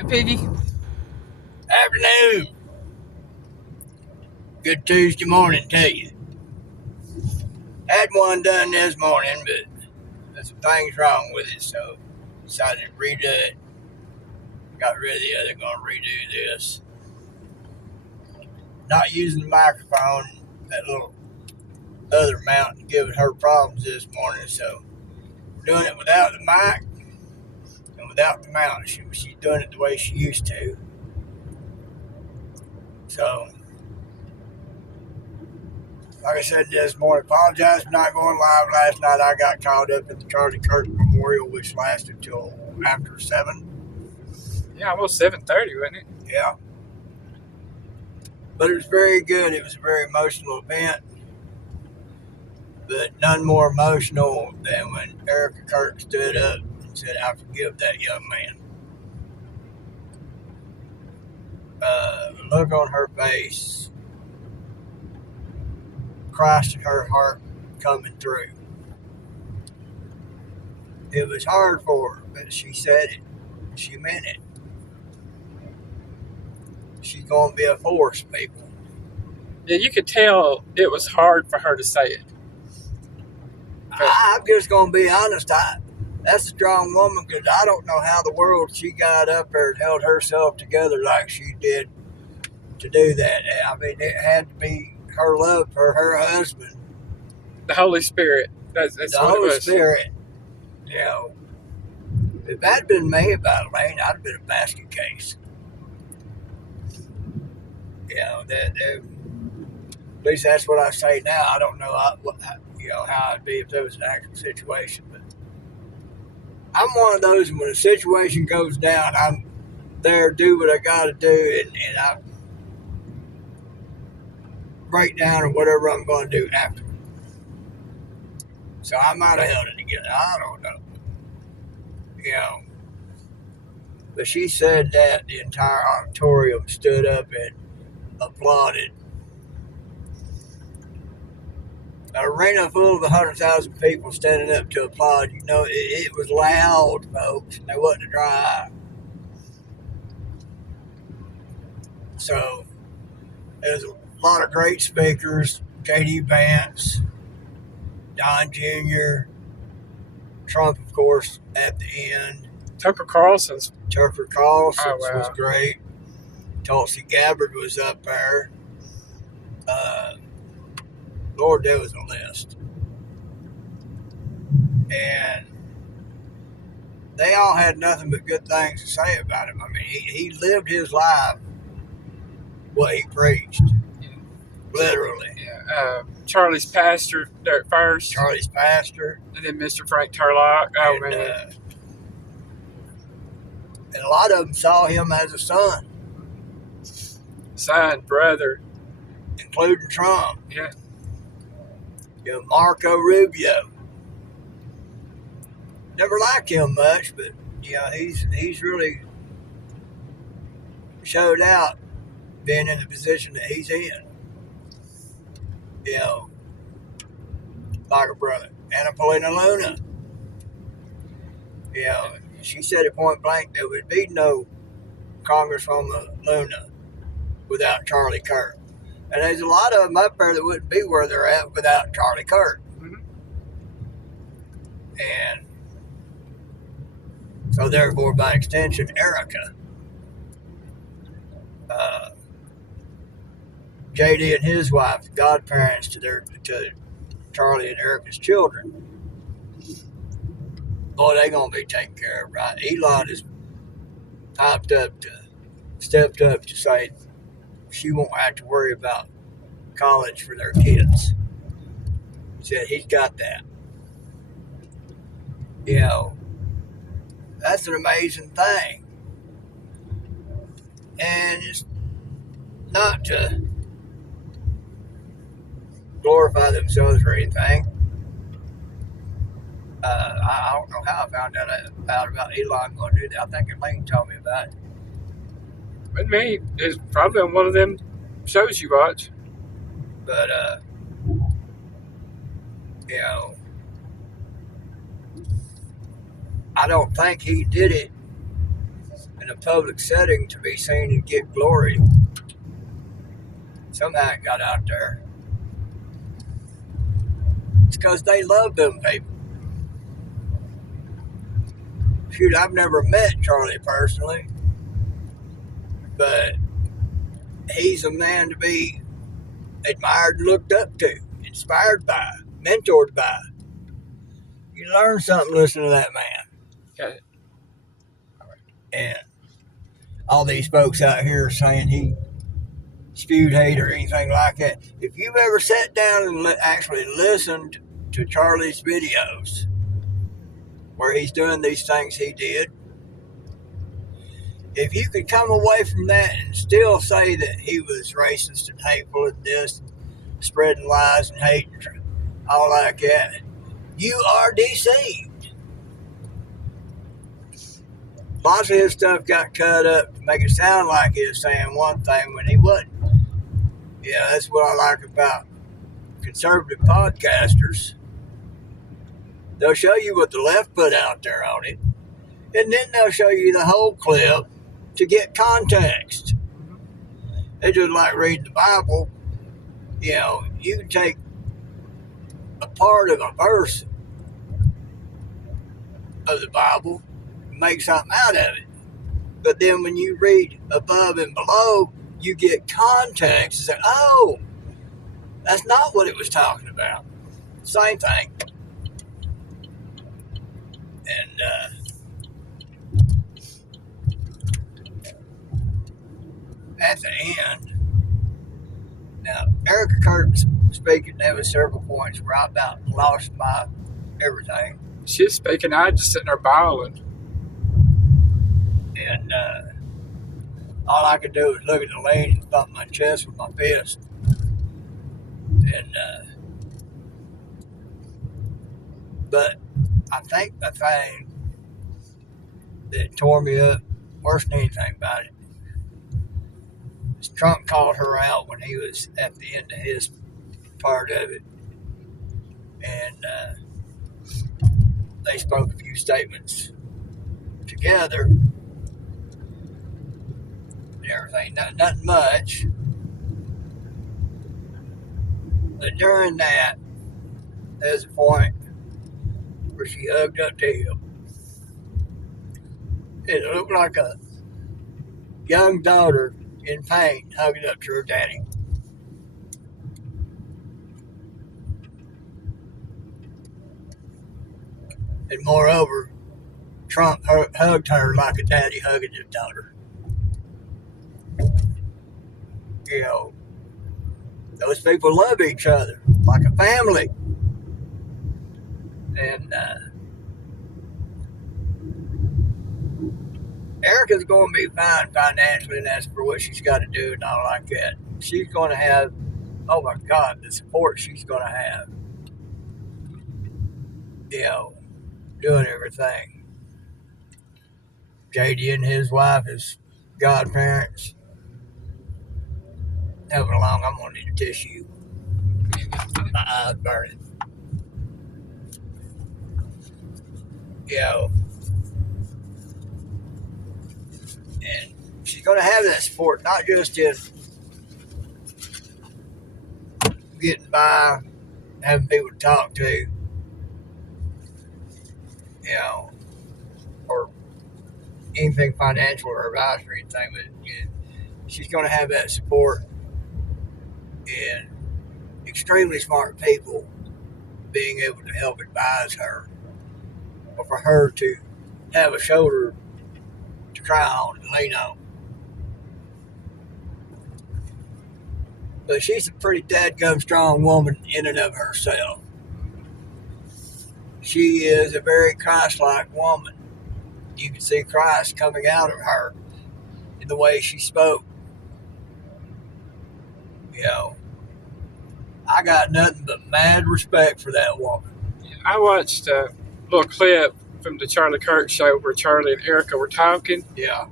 right, Piggy. Afternoon. Good Tuesday morning to you. Had one done this morning, but there's some things wrong with it, so decided to redo it. Got rid of the other, gonna redo this. Not using the microphone, that little other mount giving her problems this morning, so doing it without the mic and without the mount. She's doing it the way she used to. So, like I said this morning, apologize for not going live last night. I got caught up at the Charlie Kirk Memorial, which lasted till after 7. Yeah, almost 7:30, wasn't it? Yeah. But it was very good. It was a very emotional event. But none more emotional than when Erika Kirk stood up and said, I forgive that young man. The look on her face, Christ in her heart coming through. It was hard for her, but she said it. She meant it. She's going to be a force, people. Yeah, you could tell it was hard for her to say it. I'm just going to be honest. That's a strong woman, because I don't know how the world she got up there and held herself together like she did to do that. I mean, it had to be her love for her husband. The Holy Spirit. That's the what Holy it was. Spirit. You know, if that had been me about Elaine, I'd have been a basket case. You know, at least that's what I say now. I don't know how it'd be if there was an actual situation, but I'm one of those, and when a situation goes down, I'm there, do what I got to do, and I break down or whatever I'm going to do after. So I might have held it together. I don't know. You know. But she said that the entire auditorium stood up and applauded. An arena full of 100,000 people standing up to applaud. You know, it was loud, folks, and there wasn't a dry eye. So there's a lot of great speakers. J.D. Vance, Don Jr., Trump, of course, at the end. Tucker Carlson's was great. Tulsi Gabbard was up there. Lord, there was a list. And they all had nothing but good things to say about him. I mean, he lived his life what he preached. Literally. Yeah. Charlie's pastor there first. Charlie's pastor. And then Mr. Frank Turlock. Oh, man. And a lot of them saw him as a son. Son, brother. Including Trump. Yeah. You know, Marco Rubio. Never liked him much, but you know, he's really showed out being in the position that he's in. You know, like a brother. Anna Paulina Luna. You know, she said it point blank, there would be no Congresswoman Luna without Charlie Kirk. And there's a lot of them up there that wouldn't be where they're at without Charlie Kirk. Mm-hmm. And so therefore, by extension, Erika. J.D. and his wife, godparents to Charlie and Erika's children. Boy, they're going to be taken care of, right? Elon has stepped up to say she won't have to worry about college for their kids. He said he's got that. You know, that's an amazing thing. And it's not to glorify themselves or anything. I don't know how I found out about Elon going to do that. I think Elaine told me about it. With me, it's probably on one of them shows you watch. But, you know, I don't think he did it. And in a public setting to be seen and get glory. Somehow it got out there. It's because they love them people. Shoot, I've never met Charlie personally, but he's a man to be admired and looked up to, inspired by, mentored by. You learn something listening to that man. Got it. And all these folks out here saying he spewed hate or anything like that. If you've ever sat down and actually listened to Charlie's videos where he's doing these things he did, if you could come away from that and still say that he was racist and hateful and this, spreading lies and hate and all like that, you are deceived. Lots of his stuff got cut up to make it sound like he was saying one thing when he wasn't. Yeah, that's what I like about conservative podcasters. They'll show you what the left put out there on it, and then they'll show you the whole clip to get context. It's just like reading the Bible. You know, you can take a part of a verse of the Bible and make something out of it. But then when you read above and below, you get context and say, oh, that's not what it was talking about. Same thing. And at the end, now, Erika Kirk speaking, there was several points where I about lost my everything. She's speaking, I just sitting there bawling. And all I could do was look at the lady and thump my chest with my fist. And but I think the thing that tore me up worse than anything about it is Trump called her out when he was at the end of his part of it. And they spoke a few statements together and everything. Nothing much. But during that, there's a point where she hugged up to him. It looked like a young daughter in pain hugging up to her daddy. And moreover, Trump hugged her like a daddy hugging his daughter. You know, those people love each other like a family. And Erika's going to be fine financially, and that's for what she's got to do and all like that. She's going to have, oh my God, the support she's going to have. You know, doing everything. JD and his wife is godparents. Helping along, I'm going to need a tissue. My eyes burning. You know, and she's going to have that support, not just in getting by, having people to talk to, you know, or anything financial or advice or anything, but you know, she's going to have that support and extremely smart people being able to help advise her, or for her to have a shoulder to cry on and lean on. But she's a pretty dadgum strong woman in and of herself. She is a very Christ-like woman. You can see Christ coming out of her in the way she spoke. You know, I got nothing but mad respect for that woman. I watched a little clip from the Charlie Kirk show where Charlie and Erika were talking. Yeah.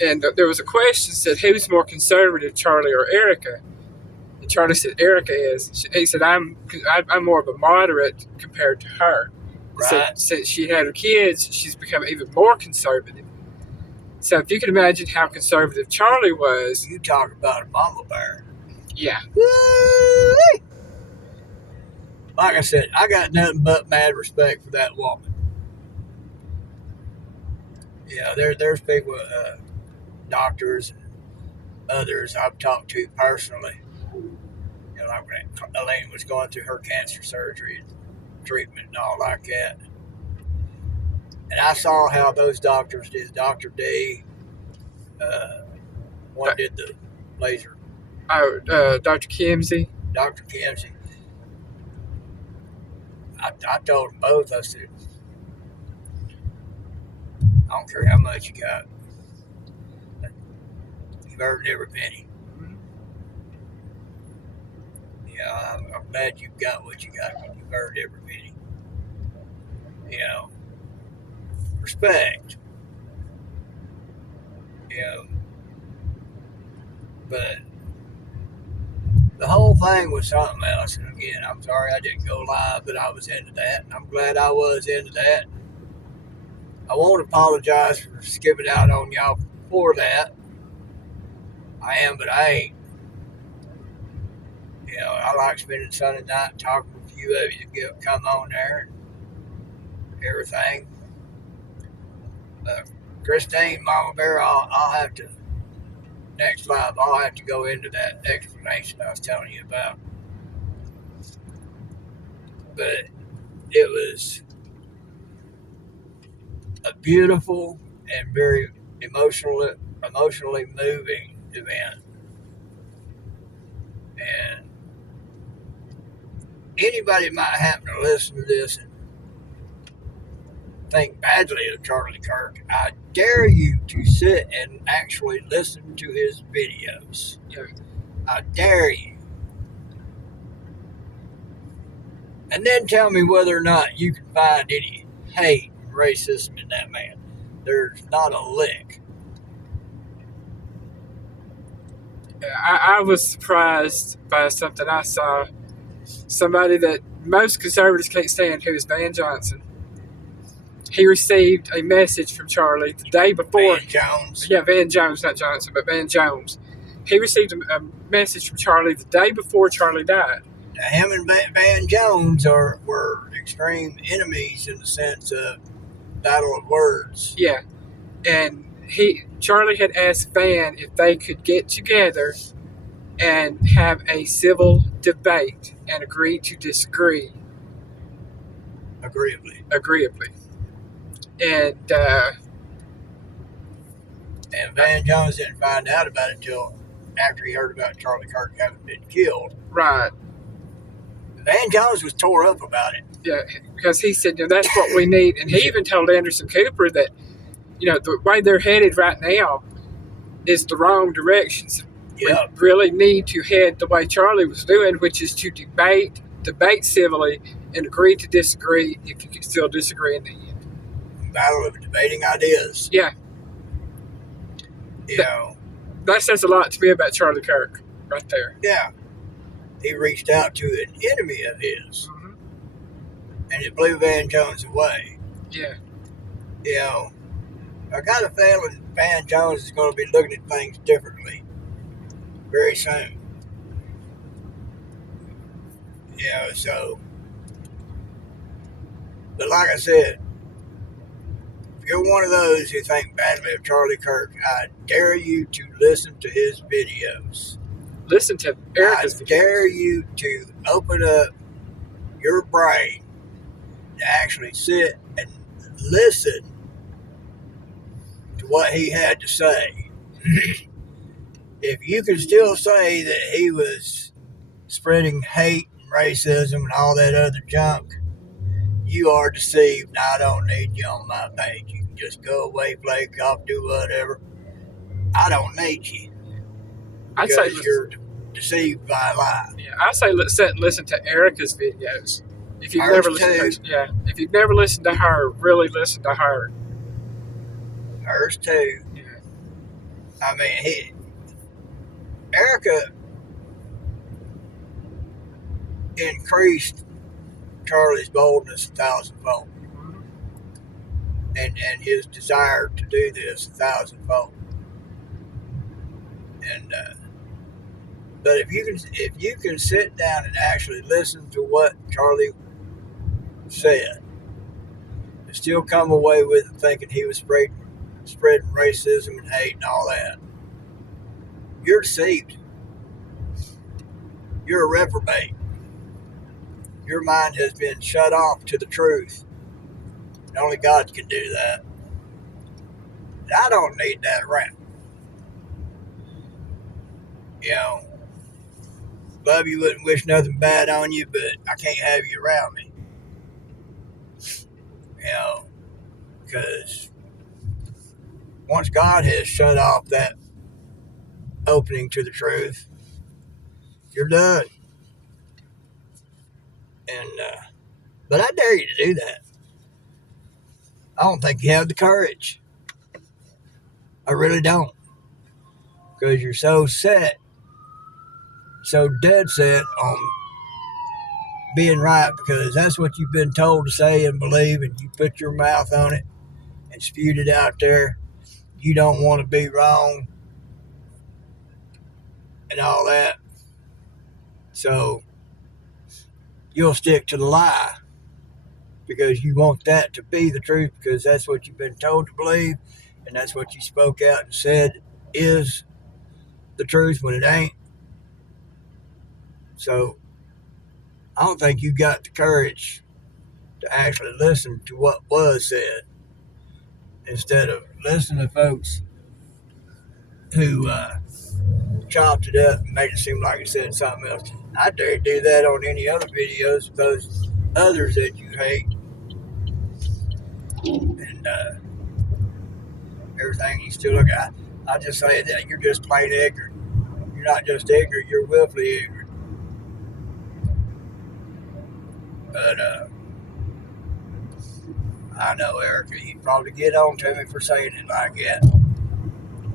And there was a question that said, who's more conservative, Charlie or Erika? And Charlie said, Erika is. He said, I'm more of a moderate compared to her. Right. So since she had her kids, she's become even more conservative. So if you can imagine how conservative Charlie was. You talk about a mama bear. Yeah. Woo-wee! Like I said, I got nothing but mad respect for that woman. Yeah, there's people, doctors and others I've talked to personally. You know, like when Elaine was going through her cancer surgery and treatment and all like that. And I saw how those doctors did. Dr. D, one did the laser. Oh, Dr. Kimsey. Dr. Kimsey. I told them both, I said, I don't care how much you got. You've earned every penny. Yeah, I'm glad you've got what you got. You've earned every penny. You know, respect. You know, but the whole thing was something else. And again, I'm sorry I didn't go live, but I was into that. And I'm glad I was into that. I won't apologize for skipping out on y'all for that. I am, but I ain't. You know, I like spending Sunday night talking with a few of you that come on there and everything. Christine, Mama Bear, I'll have to, next live, I'll have to go into that explanation I was telling you about. But it was a beautiful and very emotionally moving event. And anybody might happen to listen to this and think badly of Charlie Kirk, I dare you to sit and actually listen to his videos. Yeah. I dare you. And then tell me whether or not you can find any hate and racism in that man. There's not a lick. I was surprised by something I saw. Somebody that most conservatives can't stand, who is Van Johnson. He received a message from Charlie the day before. Van Jones. Yeah, Van Jones, not Johnson, but Van Jones. He received a message from Charlie the day before Charlie died. Now, him and Van Jones were extreme enemies in the sense of battle of words. Yeah, and Charlie had asked Van if they could get together and have a civil debate and agree to disagree. Agreeably. And Van Jones didn't find out about it until after he heard about Charlie Kirk having been killed. Right. Van Jones was tore up about it. Yeah, because he said, that's what we need. And he even told Anderson Cooper that, the way they're headed right now is the wrong directions. Yep. We really need to head the way Charlie was doing, which is to debate civilly and agree to disagree if you can still disagree in the end. Battle of debating ideas. Yeah. That says a lot to me about Charlie Kirk right there. Yeah. He reached out to an enemy of his. Mm-hmm. And it blew Van Jones away. Yeah. I got a feeling Van Jones is going to be looking at things differently very soon. But like I said, if you're one of those who think badly of Charlie Kirk, I dare you to listen to his videos. Listen to Erika's videos. I dare you to open up your brain to actually sit and listen to what he had to say. If you can still say that he was spreading hate and racism and all that other junk, you are deceived. I don't need you on my page. You can just go away, play golf, do whatever. I don't need you. I'd say you're deceived by a lie. Yeah, I say sit and listen to Erika's videos. If you've never listened to, if you've never listened to her, really listen to her. Hers too. Yeah. I mean, Erika increased Charlie's boldness 1,000-fold. and his desire to do this 1,000-fold. And but if you can sit down and actually listen to what Charlie said, and still come away with it thinking he was spreading racism and hate and all that, you're deceived. You're a reprobate. Your mind has been shut off to the truth. And only God can do that. And I don't need that around. You know, love you, wouldn't wish nothing bad on you, but I can't have you around me. You know, because once God has shut off that opening to the truth, you're done. And but I dare you to do that. I don't think you have the courage. I really don't. Because you're so dead set on being right, because that's what you've been told to say and believe, and you put your mouth on it and spewed it out there. You don't want to be wrong and all that. So you'll stick to the lie because you want that to be the truth, because that's what you've been told to believe, and that's what you spoke out and said is the truth when it ain't. So I don't think you got the courage to actually listen to what was said, instead of listening to folks who chopped it up and made it seem like it said something else. I dare do that on any other videos of those others that you hate. And everything you still look at. I just say that you're just plain ignorant. You're not just ignorant, you're willfully ignorant. But I know, Erika, you'd probably get on to me for saying it like that.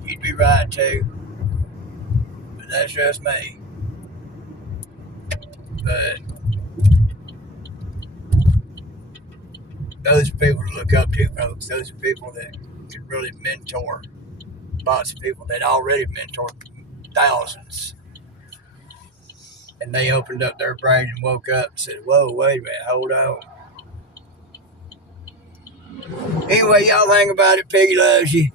You'd be right too. But that's just me. But those are people to look up to, folks. Those are people that can really mentor lots of people that already mentored thousands. And they opened up their brain and woke up and said, whoa, wait a minute, hold on. Anyway, y'all think about it. Piggy loves you.